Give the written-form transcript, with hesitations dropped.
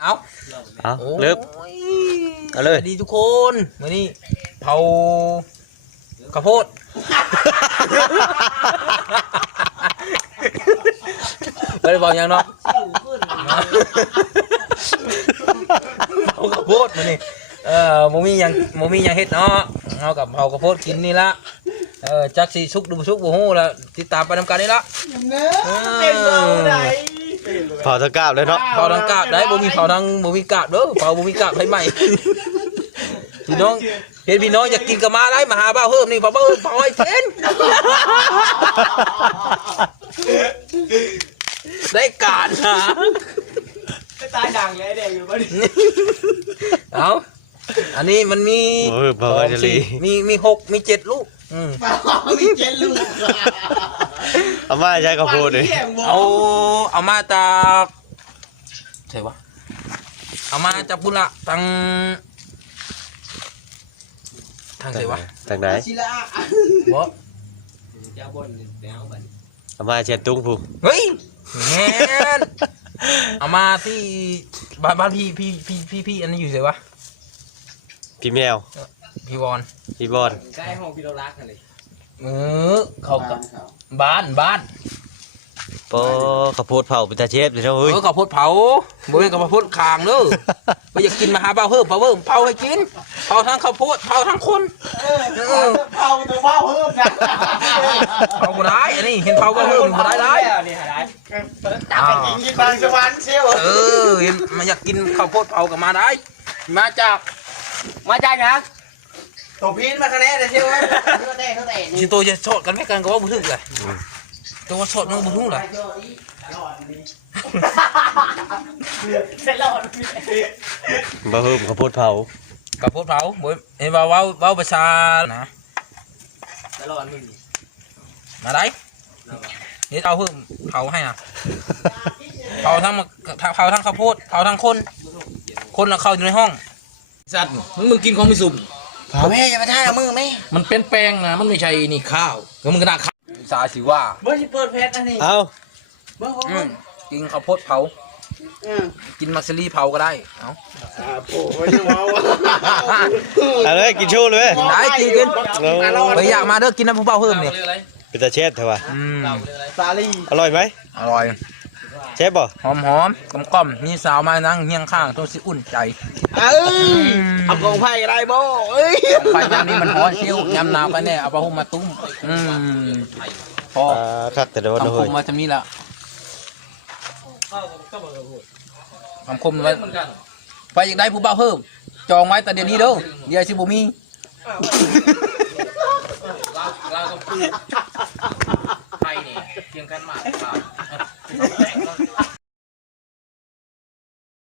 เอาเลิกเอาเลยดีทุกคนวันนี้เผาข้าวโพดไม่ได้บอกยังเนาะเผาข้าวโพดวันนี้โมมียังเฮ็ดเนาะเอากับเผาข้าวโพดกินนี่ละจักสีชุกดูชุกบูฮู้แล้วติดตามไปทำการนี่ละเผาทั้งกาบเลยเนาะเผาทั้งกาบได้บ่มีเผาทั้งบ่มีกาบเด้อเผาบ่มีกาบให้ใหม่พี่น้องเห็นพี่น้องอยากกินก็มาได้มาหาบ้าเพิ่มนี่เผาเพิ่มเผาให้เช่นได้การนะตายดังเลยเด็กอยู่บ้านเอาอันนี้มันมีมี6 มี 7 ลูกมี7 ลูกเอามาใช้ข้าวโพดเลยเอามาจากใช่ปะเอามาจากบุระทางใช่ปะทางไหนบ่เอามาเช็ดตุ้งผู้เฮ้ยแง่เอามาที่บ้านพี่อันนี้อยู่ใช่ปะพี่แมวพี่บอลใกล้ห้องพี่เรารักกันเลยเขากับบ้านปอข้าวโพดเผาเป็นตาเชฟเลยเนาะเฮ้ยข้าวโพดเผาบ่เป็นข้าวโพดคางเด้อไปอยากกินมาหาเผาเพิ่มเผาให้กินเผาทั้งข้าวโพดเผาทั้งคนเผาตัวเผาเพิ่มนะเผาบ่ได้อันนี้เห็นเผาเพิ่มบ่ได้นี่หาได้จับไปกินบางสวรรค์เชียวเห็นมันอยากกินข้าวโพดเผากับมาได้มาจากนะตัวพีนมาคะแนนเลยเชียวสิโตจะโชดกันไม่กันก็ว่าบ่ถึกเลยตัวโชดมันบ่ถึกเลยบ่เพิ่มข้าวโพดเผาบ่เห็นว่าเว้าภาษานะตลอดมึงมาได้เฮ็ดเอาเพิ่มเผาให้น่ะเผาทั้งข้าวโพดเผาทั้งคนละเข้าอยู่ในห้องสัตว์มึงกินของไม่สุกเผาแม่อย่ามาท่ามือแม่มันเป็นแป้งนะมันไม่ใช่นี่ข้าวแล้วมึงก็น่าข้าวสาสิว่าเมื่อที่เปิดเพชรอันนี้เอากินข้าวโพดเผากินมักซรี่เผาก็ได้เอาโอ้ไม่ใช่ว้าวเอาเลยกินชูเลยได้กินไปอยากมาเด้อกินน้ำผู้เบาเพิ่มนี่เป็นตาเชฟเถอะวะซาลีอร่อยไหมอร่อยเชฟบ่หอมกลมมีสาวมานั่งเฮียงข้างต้องสิอุ่นใจเอากองไผ่ไรโบ้ไฟยามนี้มันร้อนเชี่ยวยามหนาวไปแน่เอาปลาหุ่มมาตุ้มพอครับแต่เดี๋ยวทำคมมาจะมีละทำคมไว้ไปอยากได้ผู้เบาเพิ่มจองไว้แต่เดี๋ยวนี้เด้อเดี๋ยวสิบุมีเรากับผู้ไทยเนี่ยเพียงกันมาก